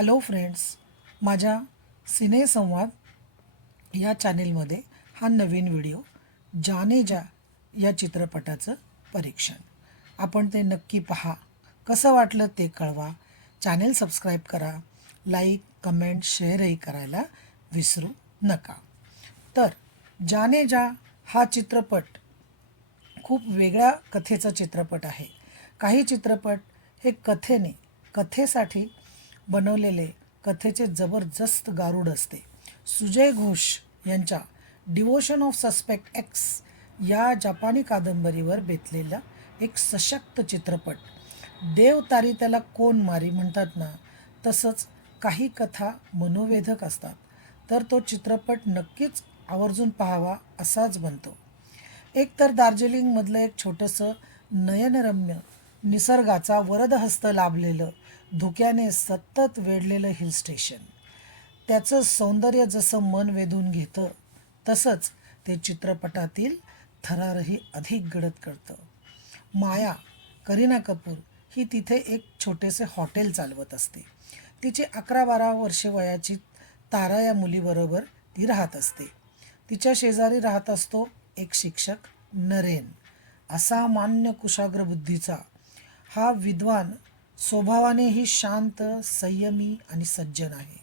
Hello friends, माझ्या सिनेसंवाद या चॅनेलमध्ये हा नवीन व्हिडिओ जाने जा या चित्रपटाचं परीक्षण. आपण ते नक्की पहा. कसं वाटलं ते कळवा. चॅनेल सबस्क्राईब करा. लाईक, कमेंट, शेअरही करायला विसरू नका. तर जाने जा हा चित्रपट खूप वेगळ्या कथेचा चित्रपट आहे. काही चित्रपट हे कथेसाठी बनवलेले कथेचे जबरदस्त गारुड असते. सुजय घोष यांच्या डिवोशन ऑफ सस्पेक्ट एक्स या जपानी कादंबरीवर बेतलेला एक सशक्त चित्रपट. देव तारी त्याला कोण मारी म्हणतात ना, तसंच काही कथा मनोवेधक असतात. तर तो चित्रपट नक्कीच आवर्जून पाहावा असाच बनतो. एक तर दार्जिलिंगमधलं एक छोटंसं नयनरम्य निसर्गाचा वरदहस्त लाभलेलं, धुक्याने सतत वेढलेलं हिल स्टेशन. त्याचं सौंदर्य जसं मन वेधून घेतं, तसंच ते चित्रपटातील थरारही अधिक गडद करतं. माया, करीना कपूर ही तिथे एक छोटेसे हॉटेल चालवत असते. तिची 11-12 वर्षे वयाची तारा या मुलीबरोबर ती राहत असते. तिच्या शेजारी राहत असतो एक शिक्षक, नरेन. असामान्य कुशाग्र बुद्धीचा हा विद्वान स्वभावानेही शांत, संयमी आणि सज्जन आहे.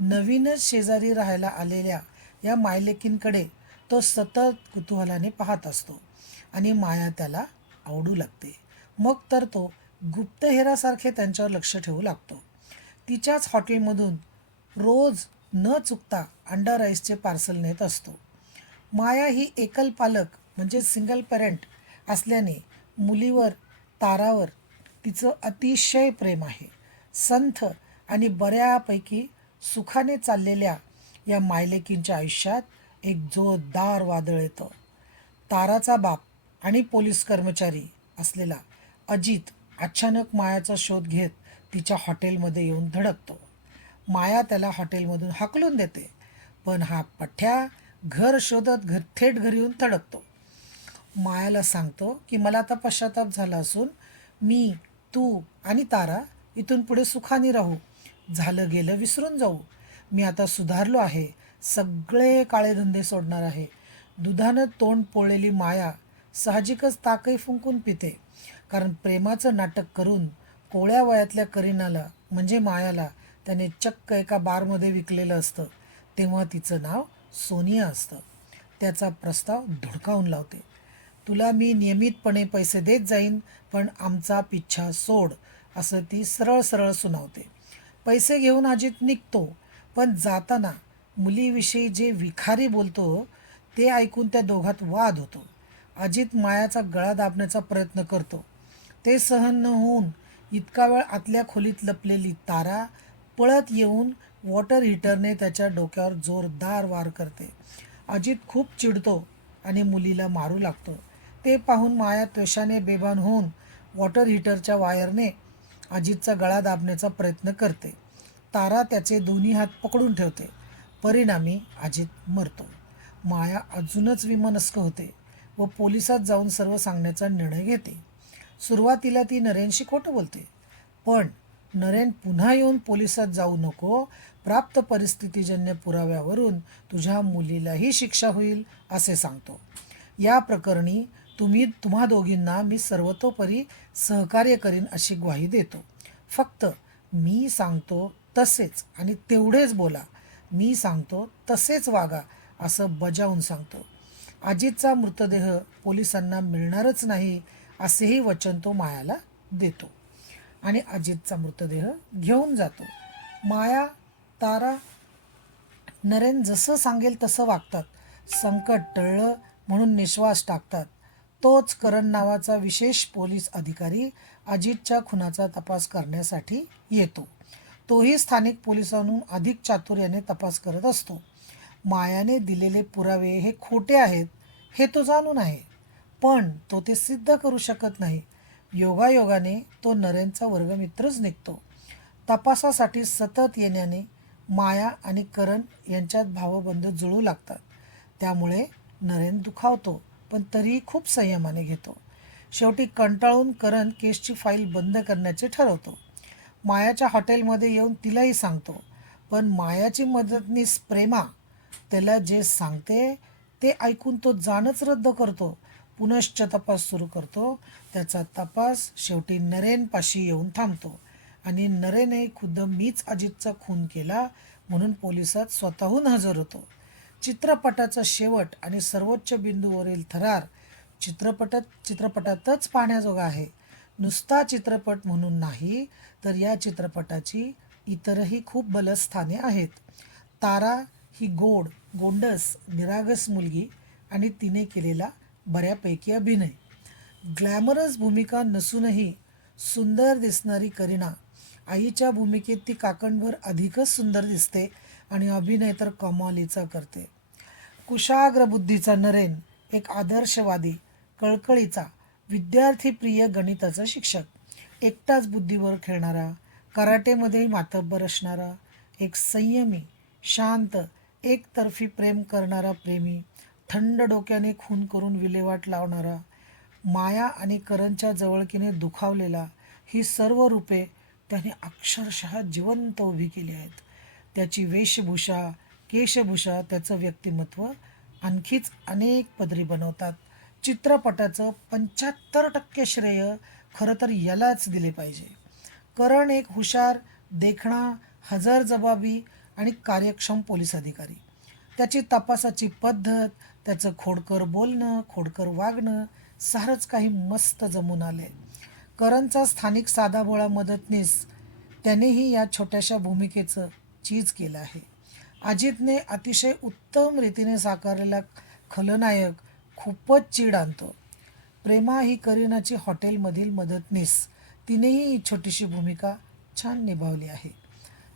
नवीनच शेजारी राहायला आलेल्या या मायलेकींकडे तो सतत कुतूहलाने पाहत असतो आणि माया त्याला आवडू लागते. मग तर तो गुप्तहेरासारखे त्यांच्यावर लक्ष ठेवू लागतो. तिच्याच हॉटेलमधून रोज न चुकता अंडा राईसचे पार्सल नेत असतो. माया ही एकल पालक म्हणजे सिंगल पेरेंट असल्याने मुलीवर, तारावर तिचं अतिशय प्रेम आहे. संथ आणि बऱ्यापैकी सुखाने चाललेल्या या मायलेकींच्या आयुष्यात एक जोरदार वादळ येतं. ताराचा बाप आणि पोलीस कर्मचारी असलेला अजित अचानक मायाचा शोध घेत तिच्या हॉटेलमध्ये येऊन धडकतो. माया त्याला हॉटेलमधून हाकलून देते, पण हा पठ्या घर शोधत थेट घरी येऊन धडकतो. मायाला सांगतो की मला आता पश्चाताप झाला असून मी, तू आणि तारा इथून पुढे सुखाने राहू. झालं गेलं विसरून जाऊ. मी आता सुधारलो आहे. सगळे काळे धंदे सोडणार आहे. दुधानं तोंड पोळलेली माया साहजिकच ताकही फुंकून पिते. कारण प्रेमाचं नाटक करून कोवळ्या वयातल्या करीनाला म्हणजे मायाला त्याने चक्क एका बारमध्ये विकलेलं असतं. तेव्हा तिचं नाव सोनिया असतं. त्याचा प्रस्ताव धुडकावून लावते. तुला मी नियमितपणे पैसे देत जाईन, पण आमचा पिच्छा सोड, असं ती सरळ सरळ सुनावते. पैसे घेऊन अजित निघतो, पण जाताना मुलीविषयी जे विखारी बोलतो ते ऐकून त्या दोघात वाद होतो. अजित मायाचा गळा दाबण्याचा प्रयत्न करतो. ते सहन न होऊन इतका वेळ आतल्या खोलीत लपलेली तारा पळत येऊन वॉटर हीटरने त्याच्या डोक्यावर जोरदार वार करते. अजित खूप चिडतो आणि मुलीला मारू लागतो. ते पाहून माया त्वेषाने बेभान होऊन वॉटर हीटरच्या वायरने अजितचा गळा दाबण्याचा प्रयत्न करते. तारा त्याचे दोन्ही हात पकडून ठेवते. परिणामी अजित मरतो. माया अजूनच विमनस्क होते व पोलिसात जाऊन सर्व सांगण्याचा निर्णय घेते. सुरुवातीला ती नरेनशी खोटं बोलते, पण नरेन पुन्हा येऊन पोलिसात जाऊ नको, प्राप्त परिस्थितीजन्य पुराव्यावरून तुझ्या मुलीलाही शिक्षा होईल असे सांगतो. या प्रकरणी तुम्हा दोघींना मी सर्वतोपरी सहकार्य करीन अशी ग्वाही देतो. फक्त मी सांगतो तसेच आणि तेवढेच बोला. मी सांगतो तसेच वागा असं बजावून सांगतो. अजितचा मृतदेह पोलिसांना मिळणारच नाही असेही वचन तो मायाला देतो आणि अजितचा मृतदेह घेऊन जातो. माया, तारा, नरेन जसं सांगेल तसं वागतात. संकट टळलं म्हणून निश्वास टाकतात. तोच करण नावाचा विशेष पोलीस अधिकारी अजितच्या खुनाचा तपास करण्यासाठी येतो. तोही स्थानिक पोलिसांहून अधिक चातुर्याने तपास करत असतो. मायाने दिलेले पुरावे हे खोटे आहेत हे तो जाणून आहे, पण तो ते सिद्ध करू शकत नाही. योगायोगाने तो नरेनचा वर्गमित्रच निघतो. तपासासाठी सतत येण्याने माया आणि करण यांच्यात भावबंध जुळू लागतात. त्यामुळे नरेन दुखावतो, पण तरीही खूप संयमाने घेतो. शेवटी कंटाळून करण केसची फाईल बंद करण्याचे ठरवतो. मायाच्या हॉटेलमध्ये येऊन तिलाही सांगतो. पण मायाची मदतनीस प्रेमा त्याला जे सांगते ते ऐकून तो जानच रद्द करतो. पुनश्च तपास सुरू करतो. त्याचा तपास शेवटी नरेनपाशी येऊन थांबतो आणि नरेनने खुद्द मीच अजितचा खून केला म्हणून पोलिसात स्वतःहून हजर होतो. चित्रपटाचा शेवट आणि सर्वोच्च बिंदूवरील थरार चित्रपटातच पाहण्याजोगा आहे. नुसता चित्रपट म्हणून नाही तर या चित्रपटाची इतरही खूप बलस्थाने आहेत. तारा ही गोंडस निरागस मुलगी आणि तिने केलेला बऱ्यापैकी अभिनय. ग्लॅमरस भूमिका नसूनही सुंदर दिसणारी करीना. आईच्या भूमिकेत ती काकणभर अधिकच सुंदर दिसते आणि अभिनय तर कमालीचा करते. कुशाग्र बुद्धीचा नरेन एक आदर्शवादी, कळकळीचा, विद्यार्थीप्रिय गणिताचा शिक्षक, एकटाच बुद्धीवर खेळणारा, कराटेमध्ये मातब्बर असणारा, एक संयमी, शांत, एकतर्फी प्रेम करणारा प्रेमी, थंड डोक्याने खून करून विल्हेवाट लावणारा, माया आणि करणच्या जवळकीने दुखावलेला, ही सर्व रूपे त्याने अक्षरशः जिवंत उभी केली आहेत. त्याची वेशभूषा, केशभूषा त्याचं व्यक्तिमत्व आणखीच अनेक पदरी बनवतात. चित्रपटाचं 75% श्रेय खरं तर यालाच दिले पाहिजे. करण एक हुशार, देखणा, हजरजबाबी आणि कार्यक्षम पोलीस अधिकारी. त्याची तपासाची पद्धत, त्याचं खोडकर बोलणं, खोडकर वागणं सारंच काही मस्त जमून आले. करणचा स्थानिक साधाभोळा मदतनीस त्यानेही या छोट्याशा भूमिकेचं चीज केलं आहे. अजितने अतिशय उत्तम रीतीने साकारलेला खलनायक खूपच चीड आणतो. प्रेमा ही करीनाची हॉटेलमधील मदतनीस. तिनेही ही छोटीशी भूमिका छान निभावली आहे.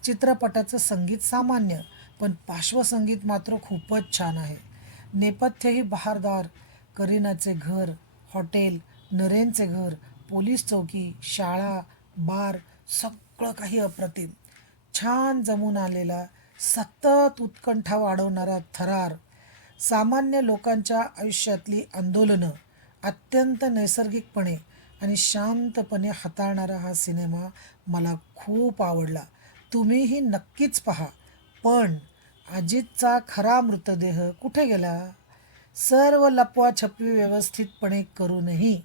चित्रपटाचं संगीत सामान्य पण पार्श्वसंगीत मात्र खूपच छान आहे. नेपथ्यही बहारदार. करीनाचे घर, हॉटेल, नरेनचे घर, पोलीस चौकी, शाळा, बार सगळं काही अप्रतिम. छान जमून आलेला, सतत उत्कंठा वाढवणारा थरार, सामान्य लोकांच्या आयुष्यातली आंदोलनं अत्यंत नैसर्गिकपणे आणि शांतपणे हाताळणारा हा सिनेमा मला खूप आवडला. तुम्हीही नक्कीच पहा. पण अजितचा खरा मृतदेह कुठे गेला? सर्व लपवाछपवी व्यवस्थितपणे करूनही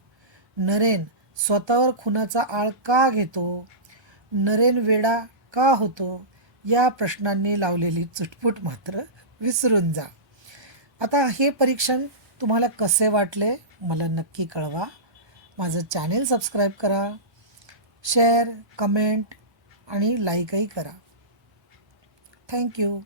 नरेन स्वतःवर खुनाचा आळ का घेतो? नरेन वेडा का होतो? या प्रश्नांनी लावलेली चुटपुट मात्र विसरून जा. आता हे परीक्षण तुम्हाला कसे वाटले मला नक्की कळवा. माझं चॅनेल सबस्क्राईब करा, शेअर, कमेंट आणि लाईकही करा. थँक्यू.